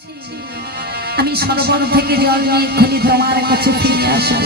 আমি সরোবর থেকে জল নিয়ে এক্ষুনি তোমার কাছে ফিরে আসব।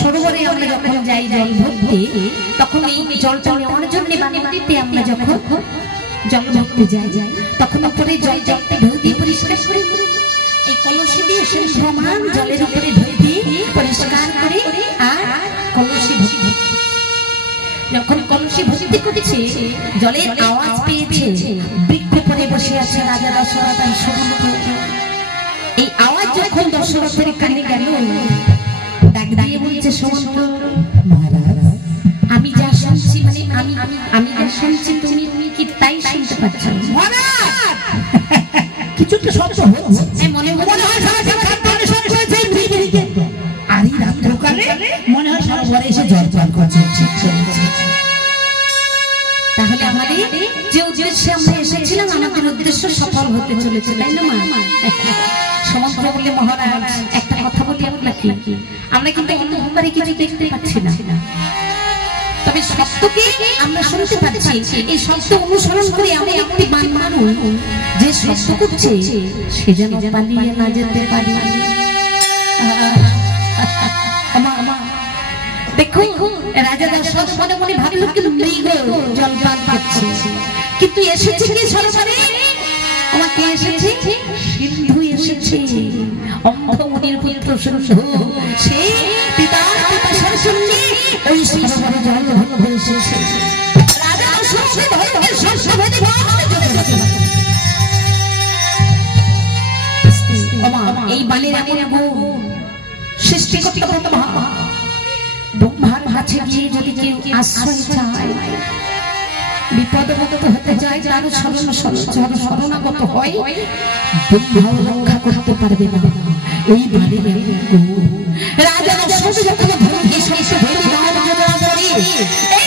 সরোবরে আমরা যখন যাই জল ভরতে, তখন এই জলটা নেওয়ার জন্য বানিয়ে আমরা যখন জল ভরতে যায় তখন উপরে জল জলটা ঢেউ দিয়ে পরিষ্কার করে এই কলসি দিয়ে সেই সমান জলের উপরে ঢেউ দিয়ে পরিষ্কার করে আর কলসি ভর্তি যখন কলসি ভর্তি করছে জলের আওয়াজ পেয়েছে বৃক্ষ পরে বসে আছে রাজা দশরথ আর সমুদ্র এই আওয়াজ যখন দশরথের কানে গেল ডাক দিয়ে বলছে সমুদ্র মহারাজ আমি যা শুনছি মানে আমি যা শুনছি তুমি কি তাই শুনতে পাচ্ছ মহারাজ কিছুটা শব্দ হচ্ছে মনে হয় আর এই রাত্রকালে মনে হয় সারা ঘরে এসে জল জল করছে তাহলে আমাদের যে উদ্দেশ্যে আমরা এসেছিলাম আমাদের উদ্দেশ্য সফল হতে চলেছে তাই না মা সমুদ্র বলে মহারাজ একটা কথা বলি আপনাকে আমরা কিন্তু অন্ধকারে কিছু দেখতে পাচ্ছি না তবে সত্যকে আমরা শুনতে পাচ্ছি এই সত্য অনুসরণ করে আমি একটি মানুষ যে সত্য করছে সে যেন পালিয়ে না যেতে পারে দেখো রাজা দশরথ মনে মনে ভাবলো কিন্তু মৃগ জলপান করছে কিন্তু এসেছে কি সরকারে আমাকে এসেছে সিন্ধু এসেছে অন্ধ মুনির পুত্র সিন্ধু সে পিতার পিতা সরসুন্নি ওই সরোবরে জল ভরে এসেছে রাজা দশরথ ধর্মকে সর্বভূতি এই বালির এমন গুণ সৃষ্টিকর্তা ব্রহ্মা ব্রহ্মার কাছে গিয়ে যদি কেউ আশ্রয় চায় বিপদমুক্ত হতে যায় তার শরণাগত হয় ব্রহ্মা রক্ষা করতে পারবে না এই বালির গুণ রাজা দশরথ যখন ধর্মকে সর্বভূতি ধারণ করে এই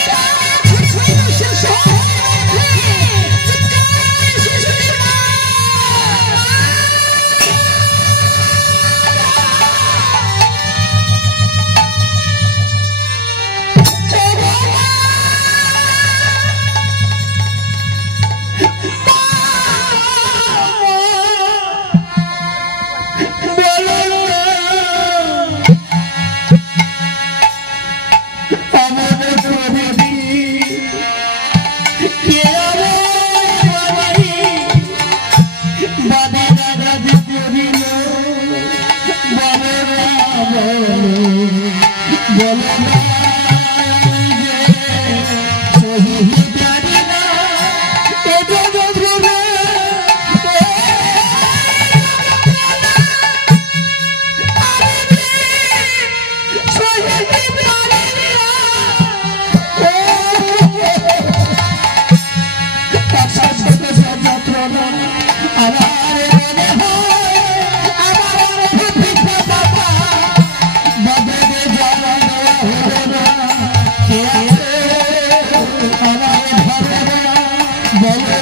বলো